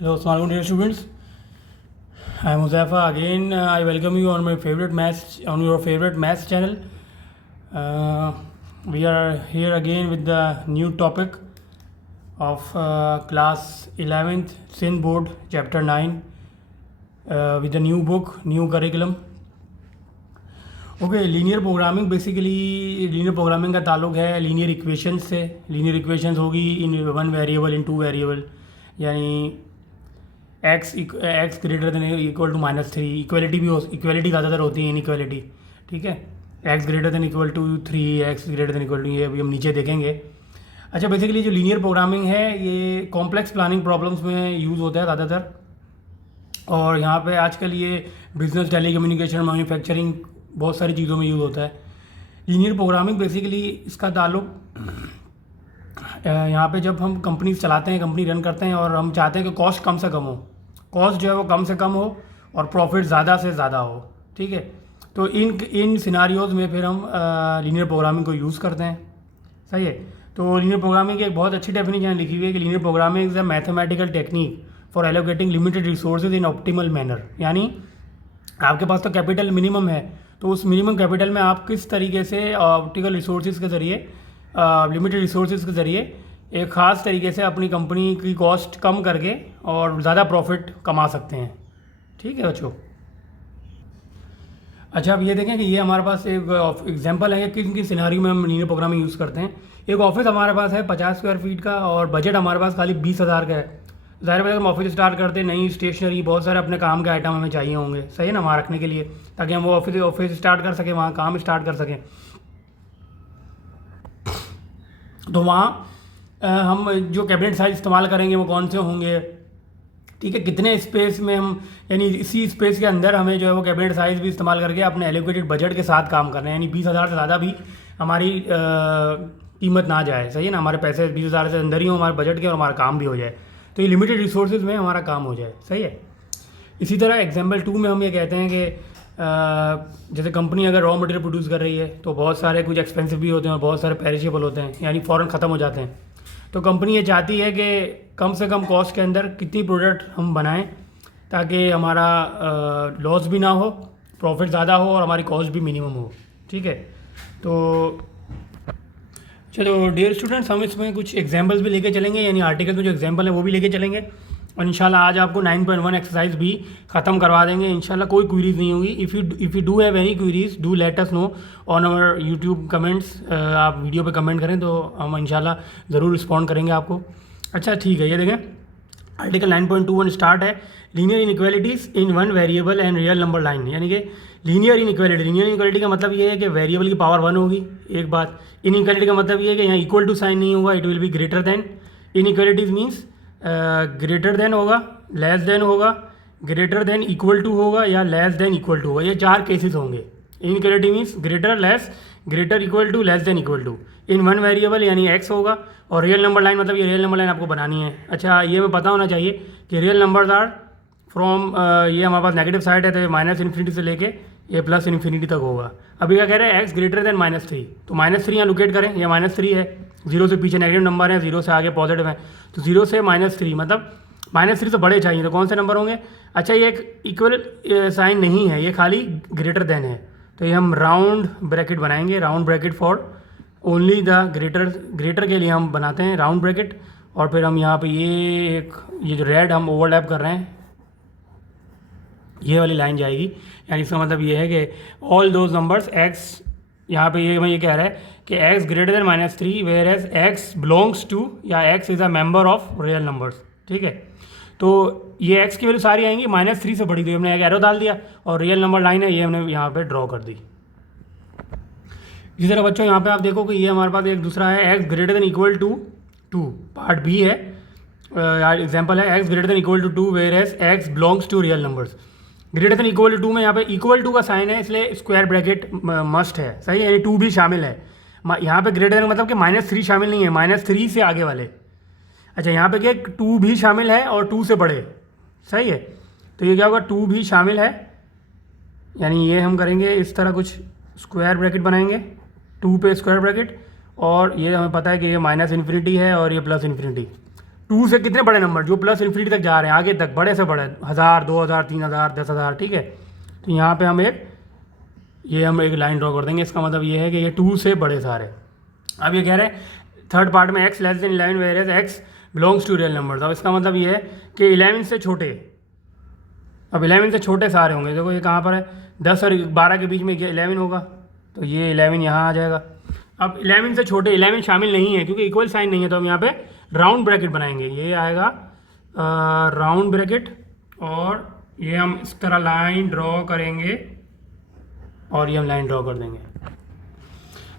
Hello, Assalamualaikum dear students. I am Huzaifa again. I welcome you on your favorite maths channel. We are here again with the new topic of class 11th Sindh Board chapter 9 with the new book, new curriculum. Okay linear programming basically linear programming का ताल्लुक है linear equations से. Linear equations होगी in one variable in two variable, यानी X greater than equal to -3. Equality ज़्यादातर होती है inequality. ठीक है, x greater than equal to 3, X greater than equal to, ये अभी हम नीचे देखेंगे. अच्छा, बेसिकली जो लीनियर प्रोग्रामिंग है ये कॉम्प्लेक्स प्लानिंग प्रॉब्लम्स में यूज़ होता है ज़्यादातर. और यहाँ पे आजकल ये बिजनेस, टेली कम्युनिकेशन, मैन्युफैक्चरिंग, बहुत सारी चीज़ों में यूज़ होता है. लीनियर प्रोग्रामिंग बेसिकली इसका ताल्लुक यहाँ पे जब हम कंपनी चलाते हैं, कंपनी रन करते हैं और हम चाहते हैं कि कॉस्ट कम से कम हो, कॉस्ट जो है वो कम से कम हो और प्रॉफिट ज़्यादा से ज़्यादा हो. ठीक है, तो इन सिनारियोज़ में फिर हम लीनियर प्रोग्रामिंग को यूज़ करते हैं. सही है. तो लीनियर प्रोग्रामिंग की एक बहुत अच्छी डेफिनेशन लिखी हुई है कि linear programming is a mathematical technique for allocating limited resources in optimal manner. यानी आपके पास तो कैपिटल मिनिमम है, तो उस मिनिमम कैपिटल में आप किस तरीके से ऑप्टिकल रिसोर्सेज के ज़रिए, लिमिटेड रिसोर्सेज के ज़रिए एक ख़ास तरीके से अपनी कंपनी की कॉस्ट कम करके और ज़्यादा प्रॉफिट कमा सकते हैं. ठीक है बच्चों. अच्छा, अब ये देखें कि ये हमारे पास एक एग्जांपल है कि किन किन सिनारियो में हम लीनियर प्रोग्रामिंग यूज़ करते हैं. एक ऑफिस हमारे पास है 50 स्क्वायर फीट का और बजट हमारे पास खाली 20,000 का है. ज़ाहिर बात है हम ऑफिस स्टार्ट करते हैं, नई स्टेशनरी, बहुत सारे अपने काम के आइटम हमें चाहिए होंगे. सही है ना, वहाँ रखने के लिए, ताकि हम वो ऑफिस स्टार्ट कर सकें, वहाँ काम स्टार्ट कर सकें. तो वहाँ हम जो कैबिनेट साइज इस्तेमाल करेंगे वो कौन से होंगे. ठीक है, कितने स्पेस में हम, यानी इसी स्पेस के अंदर हमें जो है वो कैबिनेट साइज़ भी इस्तेमाल करके अपने एलोकेटेड बजट के साथ काम करना है. यानी 20,000 से ज़्यादा भी हमारी कीमत ना जाए. सही है ना, हमारे पैसे 20,000 से अंदर ही हो हमारे बजट के और हमारा काम भी हो जाए. तो ये लिमिटेड रिसोर्सेज में हमारा काम हो जाए. सही है. इसी तरह एग्जाम्पल 2 में हम ये कहते हैं कि जैसे कंपनी अगर रॉ मटेरियल प्रोड्यूस कर रही है तो बहुत सारे कुछ एक्सपेंसिव भी होते हैं और बहुत सारे पेरिशेबल होते हैं, यानी फ़ौरन ख़त्म हो जाते हैं. तो कंपनी ये चाहती है कि कम से कम कॉस्ट के अंदर कितनी प्रोडक्ट हम बनाएं ताकि हमारा लॉस भी ना हो, प्रॉफिट ज़्यादा हो और हमारी कॉस्ट भी मिनिमम हो. ठीक है. तो चलो डियर स्टूडेंट्स, हम इसमें कुछ एग्जांपल्स भी लेके चलेंगे, यानी आर्टिकल में जो एग्जांपल है वो भी लेके चलेंगे. और इंशाल्लाह आज आपको 9.1 एक्सरसाइज भी ख़त्म करवा देंगे. इंशाल्लाह कोई क्वेरीज नहीं होगी. If you do have any queries do let us know on our YouTube comments. आप वीडियो पे कमेंट करें तो हम इंशाल्लाह ज़रूर रिस्पॉन्ड करेंगे आपको. अच्छा ठीक है, ये देखें आर्टिकल 9.21 स्टार्ट है. Linear inequalities in one variable and real number line. यानी कि लीनियर इनइक्वालिटी का मतलब ये है कि वेरिएबल की पावर 1 होगी. एक बात. इनइक्वालिटी का मतलब ये है कि यहाँ इक्वल टू साइन नहीं होगा, it will be greater than. Inequalities means greater than होगा, लेस देन होगा, ग्रेटर देन इक्वल टू होगा या लेस देन इक्वल टू होगा. ये 4 केसेस होंगे. Inequality means greater, less, greater equal to, less than equal to in one variable यानी x होगा. और रियल नंबर लाइन मतलब ये रियल नंबर लाइन आपको बनानी है. अच्छा, ये हमें पता होना चाहिए कि रियल नंबर्स आर फ्रॉम, ये हमारे पास नेगेटिव साइड है तो ये -इन्फिनिटी से लेके ये +इन्फिनिटी तक होगा. अभी क्या कह रहे हैं, एक्स ग्रेटर देन -3. तो -3 यहाँ लोकेट करें, ये -3 है, 0 से पीछे नेगेटिव नंबर है, 0 से आगे पॉजिटिव है. तो 0 से -3 मतलब -3 से बड़े चाहिए. तो कौन से नंबर होंगे. अच्छा, ये एक इक्वल साइन नहीं है, ये खाली ग्रेटर देन है. तो ये हम राउंड ब्रैकेट बनाएंगे, round bracket for only the greater के लिए हम बनाते हैं राउंड ब्रैकेट. और फिर हम यहाँ पे ये जो रेड हम ओवरलैप कर रहे हैं ये वाली लाइन जाएगी. यानी इसका मतलब ये है कि ऑल दोज नंबर्स एक्स, यहाँ पे ये कह रहा है कि X greater than -3 where as x belongs to या X is a member of real numbers. ठीक है. तो ये एक्स की वैल्यू सारी आएंगी -3 से बड़ी. तो हमने एक एरो डाल दिया और रियल नंबर लाइन है ये हमने यहाँ पे ड्रॉ कर दी. इसी तरह बच्चों यहाँ पे आप देखो कि ये हमारे पास एक दूसरा है, x greater than equal to 2. Part B है, एग्जाम्पल है x greater than equal to 2 where as x belongs to real numbers. Greater than equal to 2 में यहाँ पे इक्वल टू का साइन है इसलिए स्क्वायर ब्रैकेट मस्ट है. सही है, यानी 2 भी शामिल है. यहाँ पे ग्रेटर देन मतलब कि -3 शामिल नहीं है, -3 से आगे वाले. अच्छा, यहाँ पे क्या 2 भी शामिल है और 2 से बड़े. सही है. तो ये क्या होगा, 2 भी शामिल है, यानी ये हम करेंगे इस तरह कुछ स्क्वायर ब्रैकेट बनाएंगे 2 पे स्क्वायर ब्रैकेट. और ये हमें पता है कि ये -इन्फिनिटी है और ये +इन्फिनिटी. 2 से कितने बड़े नंबर जो प्लस इन्फिनिटी तक जा रहे हैं, आगे तक बड़े से बड़े, 1000, 2000, 3000, 10,000, ठीक है। तो यहाँ पे हम एक लाइन ड्रॉ कर देंगे। इसका मतलब ये है कि ये 2 से बड़े सारे। अब ये कह रहे हैं थर्ड पार्ट में x less than 11 where as x belongs to real numbers. अब इसका मतलब ये है कि 11 से छोटे, अब 11 से छोटे सारे होंगे। देखो ये कहाँ पर है, 10 और 12 के बीच में 11 होगा, तो ये 11 यहाँ आ जाएगा। अब 11 से छोटे 11 शामिल नहीं है क्योंकि इक्वल साइन नहीं है, तो हम यहाँ पे राउंड ब्रैकेट बनाएंगे। ये आएगा राउंड ब्रैकेट, और ये हम इस तरह लाइन ड्रॉ करेंगे और ये हम लाइन ड्रॉ कर देंगे।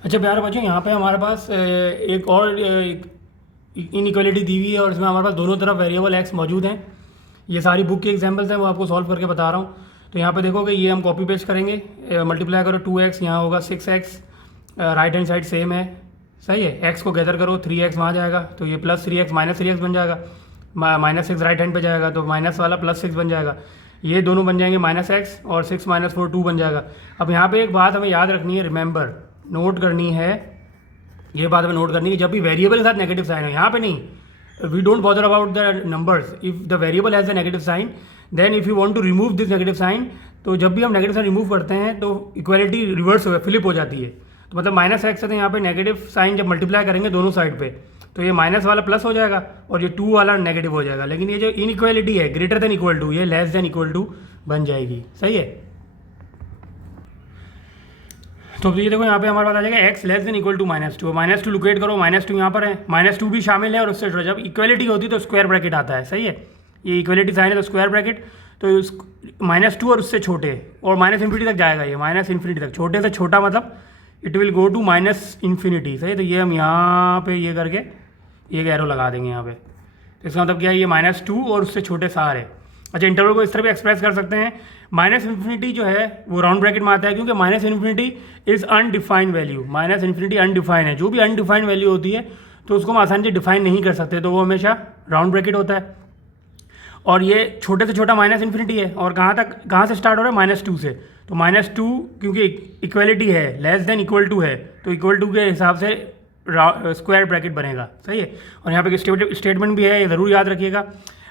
अच्छा प्यारे बच्चों, यहाँ पे हमारे पास एक और इनइक्वालिटी दी हुई है और इसमें हमारे पास दोनों तरफ वेरिएबल एक्स मौजूद हैं। ये सारी बुक के एग्जांपल्स हैं, वो आपको सॉल्व करके बता रहा हूँ। तो यहाँ पे देखोगे ये हम कॉपी पेस्ट करेंगे, मल्टीप्लाई करो 2x, यहाँ होगा 6x, right hand side same है, सही है। x को गैदर करो, 3x वहाँ जाएगा, तो ये प्लस 3x माइनस 3x बन जाएगा, -6 राइट हैंड पे जाएगा तो माइनस वाला +6 बन जाएगा। ये दोनों बन जाएंगे -x और 6 - 4 2 बन जाएगा। अब यहाँ पे एक बात हमें याद रखनी है, रिमेंबर, नोट करनी है, ये बात हमें नोट करनी है, जब भी वेरिएबल के साथ नेगेटिव साइन हो, यहाँ पे नहीं, we don't bother about the numbers, if the variable has a negative sign then if you want to remove this negative sign, तो जब भी हम नेगेटिव साइन रिमूव करते हैं तो इक्वालिटी रिवर्स हो, फ्लिप हो जाती है। तो मतलब -x है, तो यहाँ पे नेगेटिव साइन जब मल्टीप्लाई करेंगे दोनों साइड पे, तो ये माइनस वाला प्लस हो जाएगा और ये 2 वाला नेगेटिव हो जाएगा। लेकिन ये जो इनइक्वालिटी है ग्रेटर देन इक्वल टू, ये लेस देन इक्वल टू बन जाएगी, सही है। तो ये देखो यहाँ पे हमारे पास आ जाएगा x less than equal to -2, -2 locate करो, -2 यहाँ पर है, -2 भी शामिल है और उससे जब इक्वालिटी होती है तो स्क्वायर ब्रैकेट आता है, सही है। ये इक्वालिटी साइन है तो स्क्वायर ब्रैकेट, तो -2 और उससे छोटे, और -∞ तक जाएगा ये, -∞ तक, छोटे से छोटा मतलब इट विल गो टू -∞, सही। तो ये हम यहाँ पे ये करके एक एरो लगा देंगे यहाँ पे, तो इसका मतलब क्या है, ये -2 और उससे छोटे सारे। अच्छा, इंटरवल को इस तरह भी एक्सप्रेस कर सकते हैं, -∞ जो है वो राउंड ब्रैकेट में आता है क्योंकि -∞ इज़ अनडिफाइंड वैल्यू, -∞ अनडिफाइंड है। जो भी अनडिफाइंड वैल्यू होती है तो उसको हम आसानी से डिफाइन नहीं कर सकते, तो वो हमेशा राउंड ब्रैकेट होता है। और ये छोटे से छोटा -∞ है, और कहाँ से स्टार्ट हो रहा है, -2 से, तो -2 क्योंकि इक्वलिटी है, लेस देन इक्वल टू है, तो इक्वल टू के हिसाब से स्क्वायर ब्रैकेट बनेगा, सही है। और यहाँ पे स्टेटमेंट भी है, ये ज़रूर याद रखिएगा,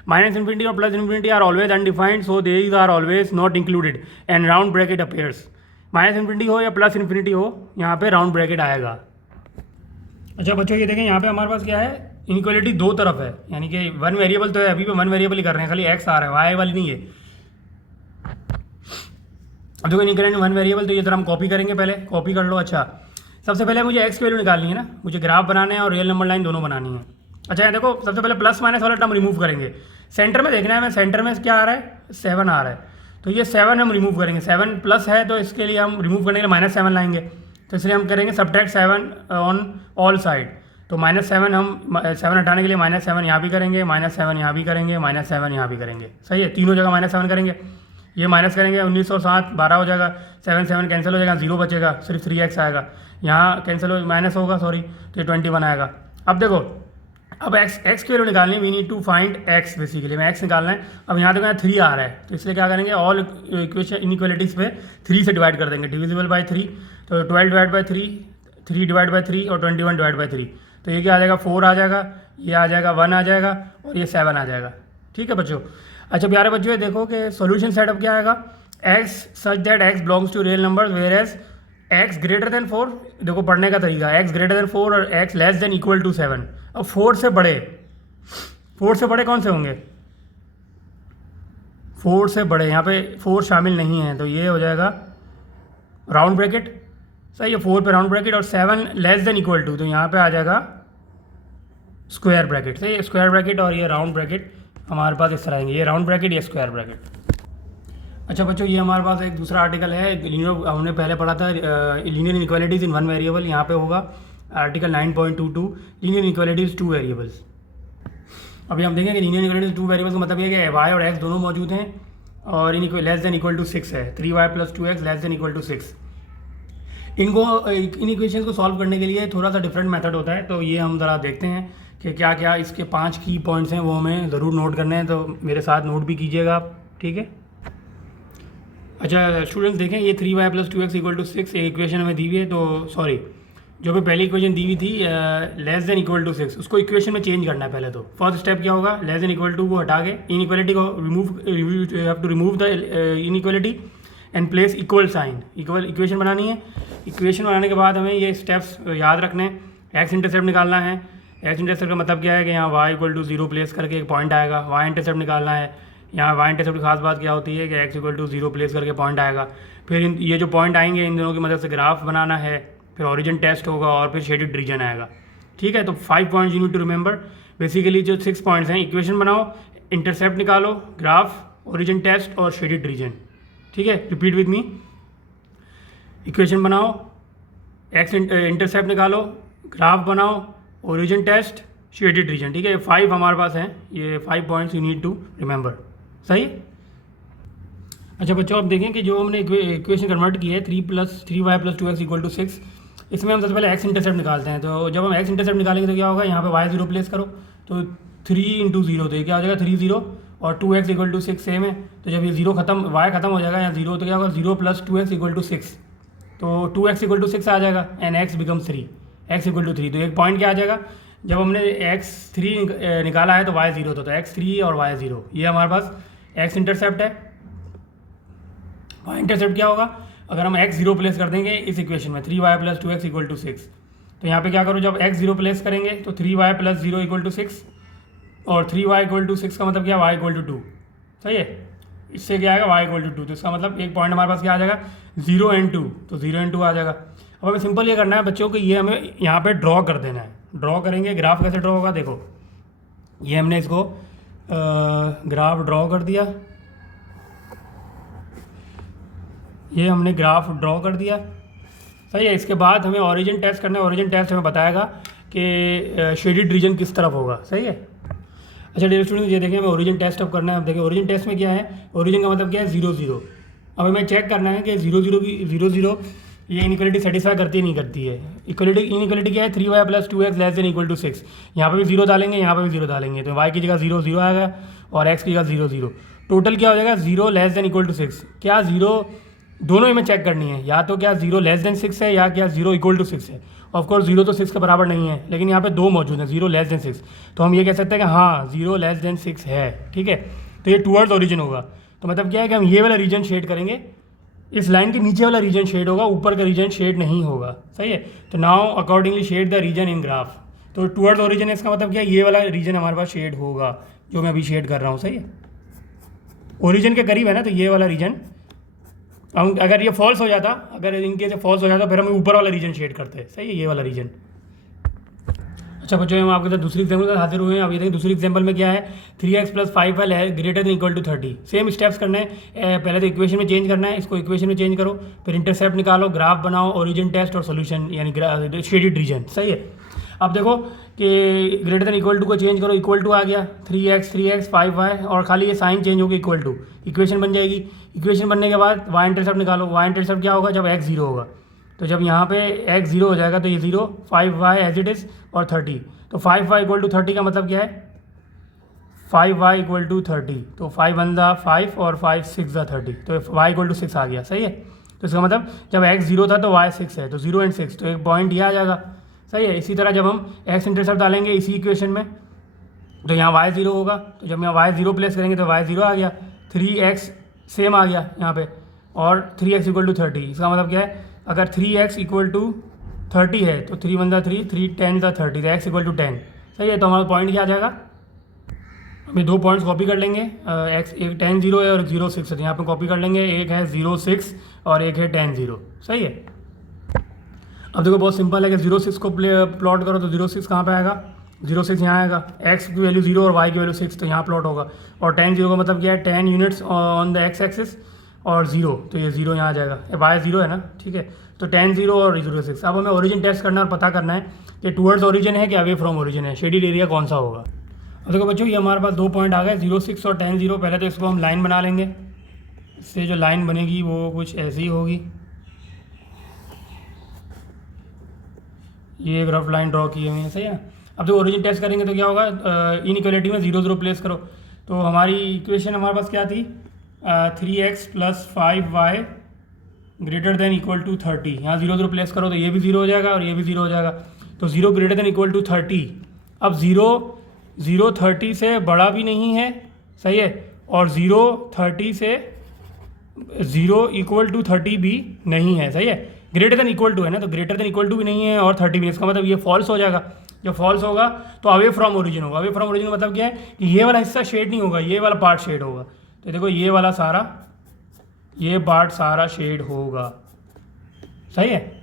-∞ और +∞ are always undefined, so these are always not included and round bracket appears. -∞ हो या +∞ हो, यहाँ पे राउंड ब्रैकेट आएगा। अच्छा बच्चों, ये देखें यहाँ पे हमारे पास क्या है, इनइक्वालिटी दो तरफ है, यानी कि वन वेरिएबल तो है, अभी भी वन वेरिएबल ही कर रहे हैं, खाली x आ रहा है, वाई वाली नहीं है। अब देखो इनइक्वालिटी वन वेरिएबल, तो ये तरह हम कॉपी करेंगे, पहले कॉपी कर लो। अच्छा, सबसे पहले मुझे x की वैल्यू निकालनी है ना, मुझे ग्राफ बनाना है और रियल नंबर लाइन दोनों बनानी है। अच्छा यहाँ देखो, सबसे पहले प्लस माइनस वाला टर्म रिमूव करेंगे, सेंटर में देखना है, मैं सेंटर में क्या आ रहा है, 7 आ रहा है, तो ये 7 हम रिमूव करेंगे, 7 प्लस है तो इसके लिए हम रिमूव करने के लिए -7 लाएंगे, तो इसलिए हम करेंगे सब्ट्रैक्ट 7 ऑन ऑल साइड, तो -7 हम 7 हटाने के लिए -7 यहाँ भी करेंगे, -7 यहाँ भी करेंगे, -7 यहाँ भी करेंगे, सही है, तीनों जगह -7 करेंगे। ये माइनस करेंगे, 19 और 7 12 हो जाएगा, 7 कैंसिल हो जाएगा, 0 बचेगा, सिर्फ 3x आएगा, यहाँ कैंसिल हो माइनस होगा, सॉरी, तो ये 21 आएगा। अब देखो, अब x की वैल्यू निकालनी है, we need to find x, basically मैं x निकालना है। अब यहाँ देखो 3 आ रहा है, तो इसलिए क्या करेंगे, ऑल इक्वेशन इनइक्वालिटीज़ पे 3 से डिवाइड कर देंगे, डिविजिबल बाय 3, तो 12 डिवाइड बाय 3, 3 डिवाइड बाय 3 और 21 डिवाइड बाय 3, तो ये क्या आ जाएगा, 4 आ जाएगा, ये आ जाएगा 1 आ जाएगा और ये 7 आ जाएगा, ठीक है बच्चों। अच्छा प्यारे बच्चों, ये देखो कि सॉल्यूशन सेटअप क्या आएगा, x such that x belongs to real numbers where as x greater than 4, देखो पढ़ने का तरीका, x ग्रेटर देन 4 और x less than equal to 7। अब 4 से बड़े कौन से होंगे, 4 से बड़े, यहाँ पे 4 शामिल नहीं है, तो ये हो जाएगा राउंड ब्रैकेट, सही है, 4 पे राउंड ब्रैकेट, और 7 लेस देन इक्वल टू, तो यहाँ पे आ जाएगा स्क्वायर ब्रैकेट, सही है, स्क्वायर ब्रैकेट और ये राउंड ब्रैकेट हमारे पास इस तरह आएंगे, ये राउंड ब्रैकेट, ये स्क्वायर ब्रैकेट। अच्छा बच्चों, ये हमारे पास एक दूसरा आर्टिकल है, लीनियर, हमने पहले पढ़ा था लीनियर इनइक्वालिटीज़ इन वन वेरिएबल, यहाँ पे होगा आर्टिकल 9.22 लीनियर इनइक्वालिटीज़ 2 वेरिएबल्स। अभी हम देखेंगे कि लीनियर इनइक्वालिटीज़ 2 वेरिएबल्स का मतलब ये है कि y और x दोनों मौजूद हैं और लेस देन इक्वल टू 6 है, 3y + 2x less than equal to 6। इनको इन इक्वेशंस को सॉल्व करने के लिए थोड़ा सा डिफरेंट मेथड होता है, तो ये हम ज़रा देखते हैं कि क्या क्या इसके 5 की पॉइंट्स हैं, वो हमें ज़रूर नोट करने हैं, तो मेरे साथ नोट भी कीजिएगा आप, ठीक है। अच्छा स्टूडेंट्स देखें, ये 3y + 2x = 6 एक इक्वेशन हमें दी हुई है, तो सॉरी जो भी पहली इक्वेशन दी हुई थी लेस देन इक्वल टू 6, उसको इक्वेशन में चेंज करना है पहले। तो फर्स्ट स्टेप क्या होगा, लेस देन इक्वल टू को हटा के इनइक्वालिटी को have to remove the inequality and place equal sign, equation बनानी है। इक्वेशन बनाने के बाद हमें ये स्टेप्स याद रखने हैं। एक्स इंटरसेप्ट निकालना है। एक्स इंटरसेप्ट का मतलब क्या है कि यहाँ वाई इक्वल टू 0 प्लेस करके एक पॉइंट आएगा। वाई इंटरसेप्ट निकालना है। यहाँ वाई इंटरसेप्ट की खास बात क्या होती है कि एक्स इक्वल टू 0 प्लेस करके पॉइंट आएगा। फिर ये जो पॉइंट आएंगे इन दोनों की मदद से ग्राफ बनाना है, फिर ओरिजिन टेस्ट होगा और फिर शेडेड रीजन आएगा। ठीक है, तो 5 points you need to remember. Basically जो 6 पॉइंट्स हैं, इक्वेशन बनाओ, इंटरसेप्ट निकालो, ग्राफ, ओरिजिन टेस्ट और शेडेड रीजन। ठीक है, रिपीट विद मी। इक्वेशन बनाओ, एक्स इंटरसेप्ट निकालो, ग्राफ बनाओ, ओरिजिन टेस्ट, शेडेड रीजन। ठीक है, 5 हमारे पास हैं, ये 5 points you need to remember. सही। अच्छा बच्चों, अब देखें कि जो हमने इक्वेशन कन्वर्ट की है 3y + 2x = 6, इसमें हम सबसे पहले एक्स इंटरसेप्ट निकालते हैं। तो जब हम एक्स इंटरसेप्ट निकालेंगे तो क्या होगा, यहाँ पे y 0 प्लेस करो, तो 3 × 0, तो ये क्या हो जाएगा 3 0, और 2x = 6 सेम है। तो जब ये 0 खत्म, y खत्म हो जाएगा यहाँ 0, तो क्या होगा 0 + 2x = 6, तो 2x = 6 आ जाएगा एंड x बिकम 3, x = 3। तो एक पॉइंट क्या आ जाएगा, जब हमने x3 निकाला है तो y 0 था, तो x3 और y 0, ये हमारे पास x इंटरसेप्ट है। y इंटरसेप्ट क्या होगा, अगर हम x 0 प्लेस कर देंगे इस इक्वेशन में 3y + 2x = 6, तो यहाँ पे क्या करो, जब x 0 प्लेस करेंगे तो 3y + 0 = 6, और 3y = 6 का मतलब क्या, y = 2। सही है, इससे क्या आएगा y = 2, तो इसका मतलब एक पॉइंट हमारे पास क्या आ जाएगा 0 और 2, तो 0 और 2 आ जाएगा। अब हमें सिंपल ये करना है बच्चों कि ये हमें यहाँ पे ड्रॉ कर देना है। ड्रॉ करेंगे, ग्राफ कैसे ड्रॉ होगा, देखो ये हमने इसको ग्राफ ड्रॉ कर दिया, ये हमने ग्राफ ड्रॉ कर दिया। सही है, इसके बाद हमें ओरिजिन टेस्ट करना है। ओरिजिन टेस्ट हमें बताएगा कि शेडेड रीजन किस तरफ होगा। सही है। अच्छा डियर स्टूडेंट्स, ये देखें हमें ओरिजिन टेस्ट अब करना है। अब देखिए ओरिजिन टेस्ट में क्या है, ओरिजिन का मतलब क्या है 0 0। अब हमें चेक करना है कि 0 0 ये इनइक्वालिटी सेटिस्फाई करती है नहीं करती है। इनइक्वालिटी क्या है, 3y + 2x <= 6। यहाँ पे भी 0 डालेंगे, यहाँ पे भी 0 डालेंगे, तो y की जगह 0 0 आएगा और x की जगह 0 0। टोटल क्या हो जाएगा 0 <= 6। क्या 0 दोनों ही में चेक करनी है, या तो क्या 0 <6 है या क्या 0 = 6 है। ऑफकोर्स 0 तो 6 के बराबर नहीं है, लेकिन यहाँ पे 2 मौजूद हैं, 0 <6, तो हम ये कह सकते हैं कि हाँ 0 <6 है। ठीक है, तो ये टूवर्ड्स ओरिजिन होगा। तो मतलब क्या है कि हम ये वाला रीजन शेड करेंगे, इस लाइन के नीचे वाला रीजन शेड होगा, ऊपर का रीजन शेड नहीं होगा। सही है, तो now accordingly shade the region in graph. तो टूवर्ड्स ओरिजिन इसका मतलब क्या है, ये वाला रीजन हमारे पास शेड होगा जो मैं अभी शेड कर रहा हूँ। सही है, ओरिजिन के करीब है ना, तो ये वाला रीजन हम, अगर ये फॉल्स हो जाता, अगर इनके से फॉल्स हो जाता, फिर हम ऊपर वाला रीजन शेड करते हैं। सही है, ये वाला रीजन। अच्छा बच्चों, हम आपके साथ दूसरी एग्जाम्पल के साथ हाजिर हुए हैं। अब ये देखिए दूसरी एग्जाम्पल में क्या है, 3x + 5y > 30। सेम स्टेप्स करने हैं। पहले तो इक्वेशन में चेंज करना है, इसको इक्वेशन में चेंज करो, फिर इंटरसेप्ट निकालो, ग्राफ बनाओ, ओरिजिन टेस्ट और सोल्यूशन यानी शेडेड रीजन। सही है। अब देखो कि > को चेंज करो, = आ गया 3x 5y, और खाली ये साइन चेंज होगी, = इक्वेशन बन जाएगी। इक्वेशन बनने के बाद y इंटरसेप्ट निकालो। y इंटरसेप्ट क्या होगा, जब x 0 होगा, तो जब यहाँ पे x 0 हो जाएगा तो ये 0, 5y एज इट इज़ और 30, तो 5y = 30 का मतलब क्या है, 5y = 30, तो 5 1 5 और 5 6 30, तो y = 6 आ गया। सही है, तो इसका मतलब जब x 0 था तो y 6 है, तो 0 और 6, तो एक पॉइंट ये आ जाएगा। सही है। इसी तरह जब हम x इंटरसेप्ट डालेंगे इसी इक्वेशन में, तो यहाँ y 0 होगा, तो जब यहाँ y 0 प्लेस करेंगे तो y 0 आ गया, 3x सेम आ गया यहाँ पे, और 3x = 30। इसका मतलब क्या है, अगर 3x = 30 है तो 3 1 3, 3 10 30, तो x = 10। सही है, तो हमारा पॉइंट क्या आ जाएगा, हम 2 पॉइंट्स कॉपी कर लेंगे। x एक 10 0 है और 0 6 है, तो यहाँ पे कॉपी कर लेंगे, एक है 0 6 और एक है 10 0। सही है। अब देखो बहुत सिंपल है कि 0 6 को प्लॉट करो, तो 0 6 कहाँ पे आएगा, 0 6 यहाँ आएगा, x की वैल्यू 0 और y की वैल्यू 6, तो यहाँ प्लॉट होगा। और 10 0 का मतलब क्या है, 10 units on the x axis और 0, तो ये 0 यहाँ आ जाएगा, y 0 है ना। ठीक है, तो 10 0 और 0 6। अब हमें ओरिजिन टेस्ट करना है और पता करना है कि टूवर्ड्स ओरिजिन है कि अवे फ्रॉम ओरिजिन है, शेडेड एरिया कौन सा होगा। अब देखो बच्चों, ये हमारे पास 2 पॉइंट आ गए, 0 6 और 10 0। पहले तो इसको हम लाइन बना लेंगे, इससे जो लाइन बनेगी वो कुछ ऐसी होगी। ये एक रफ लाइन ड्रॉ की हुई है। सही है। अब जो ओरिजिन टेस्ट करेंगे तो क्या होगा, इनइक्वालिटी में 0 0 प्लेस करो, तो हमारी इक्वेशन हमारे पास क्या थी, 3x + 5y greater than equal to 30, यहाँ 0 0 प्लेस करो तो ये भी 0 हो जाएगा और ये भी 0 हो जाएगा, तो 0 ग्रेटर देन इक्वल टू 30। अब 0 30 से बड़ा भी नहीं है, सही है, और 0 30 से 0 इक्वल टू 30 भी नहीं है, सही है। ग्रेटर देन इक्वल टू है ना, तो ग्रेटर देन इक्वल टू भी नहीं है और 30 भी नहीं, इसका मतलब ये फॉल्स हो जाएगा। जब फॉल्स होगा तो अवे फ्रॉम ओरिजिन होगा। अवे फ्रॉम ओरिजिन मतलब क्या है कि ये वाला हिस्सा शेड नहीं होगा, ये वाला पार्ट शेड होगा। तो देखो ये वाला सारा, ये पार्ट सारा शेड होगा, सही है।